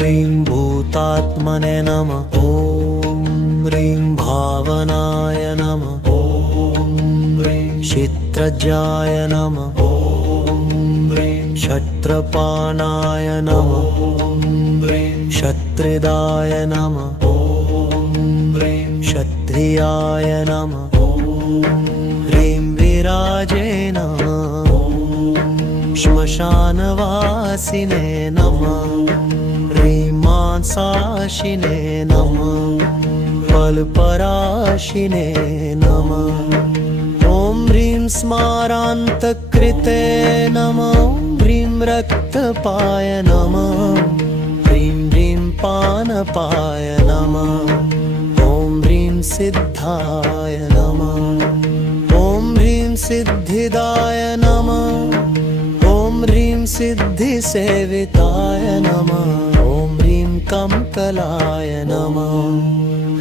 ह्रीं भूतात्मने नमः। ॐ ह्रीं भावनाय नमः। ॐ ह्रीं क्षित्रजाय नमः। ॐ ह्रीं क्षत्रपाणाय नमः। ॐ ह्रीं क्षत्रिदाय नमः। ॐ ह्रीं क्षत्रियाय नमः। ॐ ह्रीं विराजे नमः। श्मशानवासिने नमः। ह्रीं मांसाशिने नमः। फलपराशिने नमः। ॐ ह्रीं स्मारान्तकृते नमः। ह्रीं रक्तपाय नमः। ह्रीं ह्रीं पानपाय नमः। ॐ ह्रीं सिद्धाय नमः। ॐ ह्रीं सिद्धिदाय नमः। ॐ ह्रीं सिद्धिसेविताय नमः। ॐ ह्रीं कंकलाय नमः।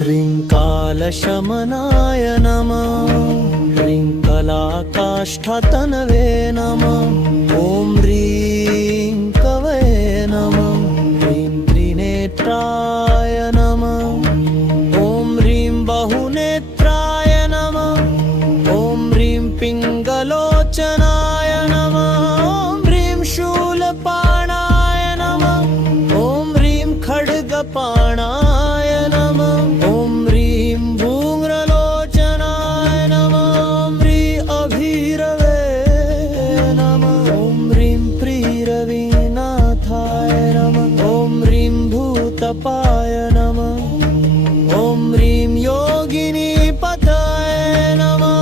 ह्रीं कालशमनाय नमः। ह्रीं कलाकाष्ठतनवे नमः। ॐ ह्रीं कवये नमः। ह्रीं त्रिनेत्राय नमः। ॐ ह्रीं बहुनेत्राय नमः। ॐ ह्रीं पिङ्गलोचनाय नमः। ॐ ह्रीं शूलपाणाय नमः। ॐ ह्रीं खड्गपाणाय नमः। ॐ ह्रीं भूम्रलोचनाय नमः। ॐ ह्रीं अभिरवे नमः। ॐ ह्रीं प्रियरविनाथाय नमः। ॐ ह्रीं भूतपाय नमः। ॐ ह्रीं योगिनीपतये नमः।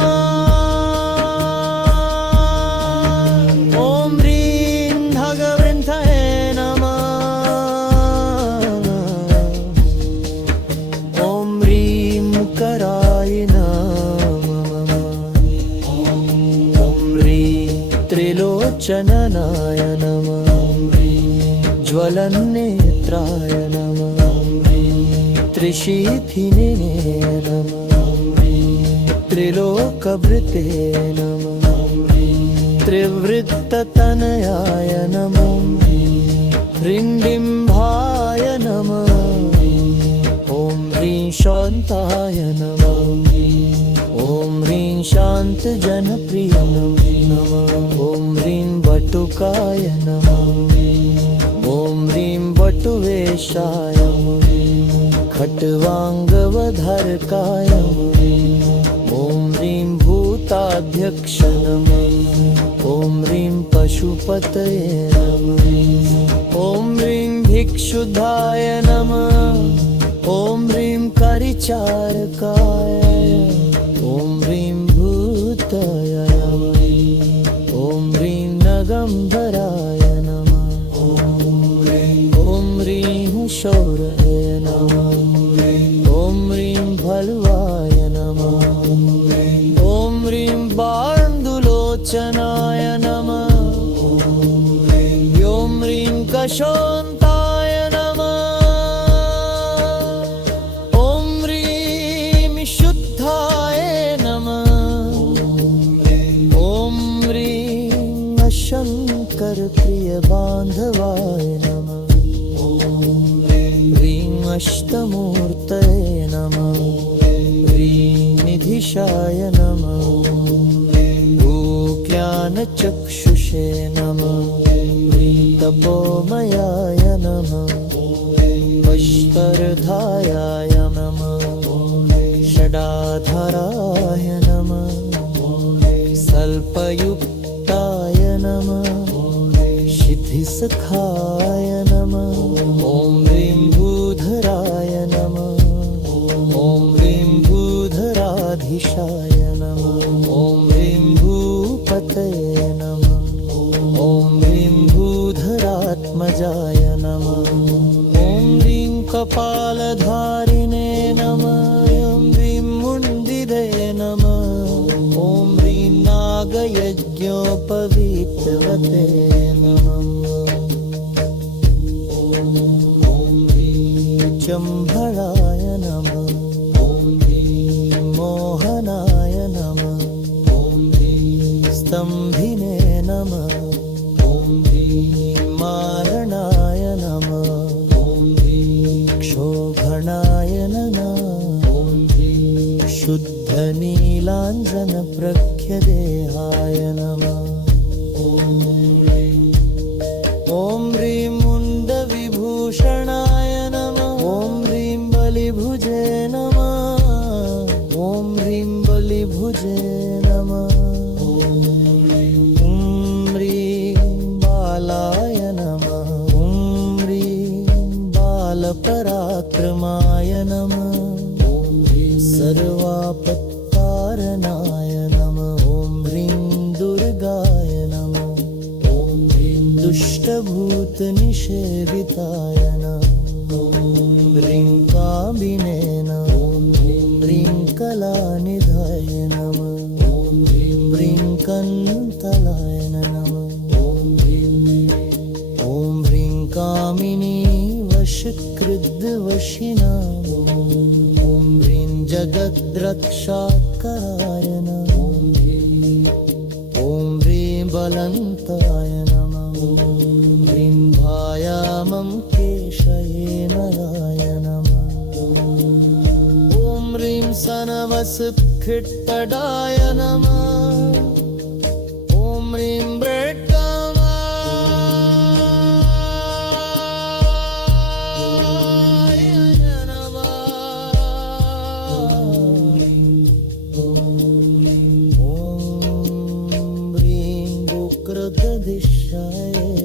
ॐ ह्रीं भगवन्थये नमः। ॐ ह्रीं मुकराय नमः। ॐ ह्रीं त्रिलोचननाय नमः। ॐ ह्रीं ज्वलन्नेत्राय नमः। ॐ ह्रीं त्रिशीथिने नमः। ॐ ह्रीं त्रिलोकभृते नमः। ॐ ह्रीं त्रिवृत्ततनयाय नमः। ह्रीं डिम्भाय नमः। ॐ ह्रीं शान्ताय नमः। ॐ ह्रीं शान्तजनप्रिय नमः। ॐ ह्रीं वटुकाय नमः। ॐ ह्रीं वटुवेशाय नमः। खट्वाङ्गवधारकाय नमः। ॐ ह्रीं भूताध्यक्ष नमः। ॐ ह्रीं पशुपतये नमः। ॐ ह्रीं भिक्षुदाय नमः। ॐ ह्रीं परिचारकाय। ॐ ह्रीं भूताय नमः। ॐ ह्रीं नगम्भराय नमः। ॐ ह्रीं शौरये नमः। ॐ ह्रीं भल्वाय नमः। ॐ ह्रीं बान्धुलोचनाय नमः। ॐ ह्रीं कशोन्ताय नमः। ॐ ह्रीं शुद्धाय नमः। ॐ ह्रीं शङ्करप्रियबान्धवाय नमः। ह्रीं अष्टमूर्तये नमः। ह्रीं निधिशाय नमः। भूज्ञानचक्षुषे नमः। ह्रीं तपोमयाय नमः। अष्टरधायाय नमः। षडाधाराय नमः। सल्पयुक्ताय नमः। सिद्धिसखाय नमः। ॐ ह्रीं भूधराय नमः। ॐ ह्रीं भूधराधीशाय नमः। ॐ ह्रीं भूपतये नमः। ॐ ह्रीं भूधरात्मजाय नमः। ॐ ह्रीं कपालधारिणे नमः। ॐ ह्रीं मुण्डिदे नमः। ॐ ह्रीं नागयज्ञोपवीतवते नमः। चम्भराय नमः। मोहनाय नमः। स्तम्भिने नमः। मारणाय नमः। गगननीलाञ्जनप्रख्यदेहाय नमः ॐ ह्रीं मुण्डविभूषणाय नमः ॐ ह्रीं बलिभुजे नमः ॐ ह्रीं बलिभुजे नमः ॐ ह्रीं बालाय नमः ॐ ह्रीं बालपराक्रमाय नमः सर्वापत्तारणाय नमः ॐ ह्रीं दुर्गाय नमः ॐ ह्रीं दुष्टभूतनिषेविताय नमः ॐ ह्रीं कामिने नमः ॐ ह्रीं कलानिधाय नमः ॐ ह्रीं कन्तलाय नमः ॐ ह्रीं कामिनी वशकृद्वशिना जगद्रक्षाकराय नमः ॐ ह्रीं बलन्ताय नमः ॐ ह्रीं भायामं केशये नराय नमः ॐ ह्रीं सनवसुखिट्टडाय नमः ॐ ह्रीं कृतदिशाय